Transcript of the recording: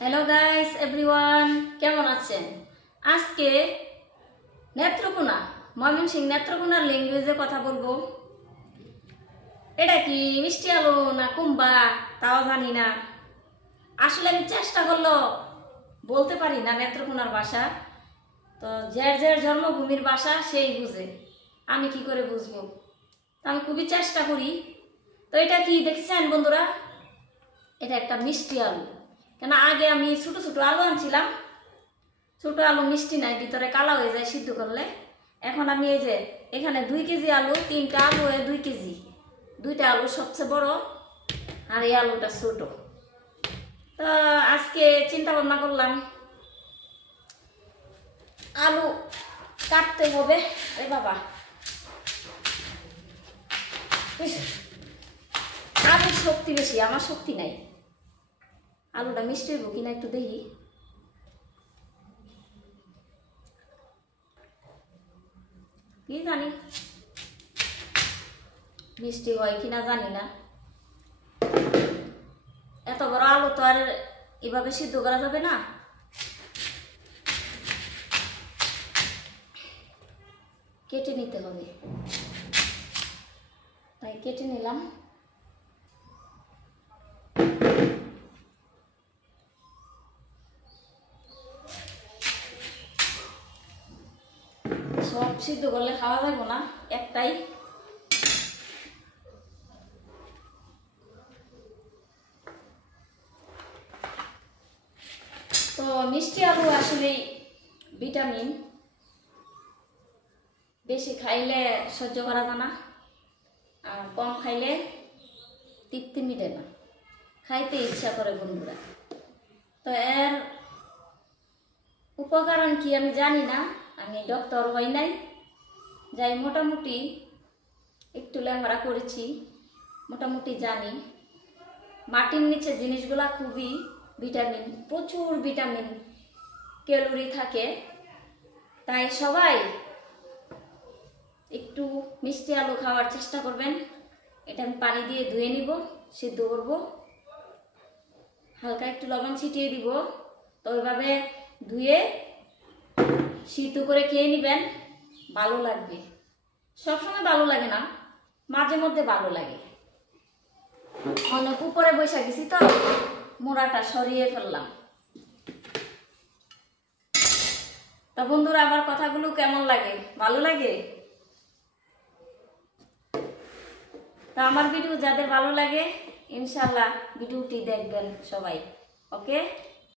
Hello guys everyone, কেমন আছেন? আজকে নেত্রকোনা ময়মনসিংহ নেত্রকোনার ল্যাঙ্গুয়েজে কথা বলবো। এটা কি মিষ্টি আলু না কুম্বা তাও জানি না। আসলে আমি চেষ্টা করলো বলতে পারি না নেত্রকোনার ভাষা। তো যার যার জন্মভূমির ভাষা সেই বুঝে, আমি কি করে বুঝবো? আমি খুবই চেষ্টা করি। তো এটা কি দেখেছেন বন্ধুরা? এটা একটা মিষ্টি আলু। কেন আগে আমি ছোট ছোট আলু আনছিলাম, ছোট আলু মিষ্টি নাই, ভিতরে কালা হয়ে যায় সিদ্ধ করলে। এখন আমি এই যে এখানে 2 কেজি আলু, 3টা আলু 2 কেজি, 2টা আলু সবচেয়ে বড় আর এই আলুটা ছোট। তো আজকে চিন্তা ভাবনা করলাম আলু কাটতে হবে। এ বাবা, আলুর শক্তি বেশি, আমার শক্তি নাই। আলুটা মিষ্টি হইব কিনা একটু দেখি। কি জানি মিষ্টি হয় কিনা জানি না। এত বড় আলু তো আর এভাবে সিদ্ধ করা যাবে না। কেটে নিতে হবে, তাই কেটে নিলাম। সব সিদ্ধ করলে খাওয়া যাবে না, একটাই। তো মিষ্টি আলু আসলে ভিটামিন, বেশি খাইলে সহ্য করা যায় না, আর কম খাইলে তৃপ্তি মিটে না, খাইতে ইচ্ছা করে বন্ধুরা। তো এর উপকরণ কি আমি জানি না, আমি ডক্টর হই নাই, যাই মোটামুটি একটু লেখাপড়া করেছি, মোটামুটি জানি। মাটির নিচে জিনিসগুলা খুবই ভিটামিন, প্রচুর ভিটামিন ক্যালোরি থাকে। তাই সবাই একটু মিষ্টি আলু খাওয়ার চেষ্টা করবেন। এটা আমি পানি দিয়ে ধুয়ে নিব, সিদ্ধ করব, হালকা একটু লবণ ছিটিয়ে দিব। তো ওইভাবে ধুয়ে সিদ্ধ করে খেয়ে নেবেন, ভালো লাগবে। সবসময় ভালো লাগে না, মাঝে মধ্যে ভালো লাগে। অনেক উপরে বসে গেছি তো মোড়াটা সরিয়ে ফেললাম। তা বন্ধুরা, আমার কথাগুলো কেমন লাগে? ভালো লাগে? তা আমার ভিডিও যাদের ভালো লাগে ইনশাল্লাহ ভিডিওটি দেখবেন সবাই। ওকে।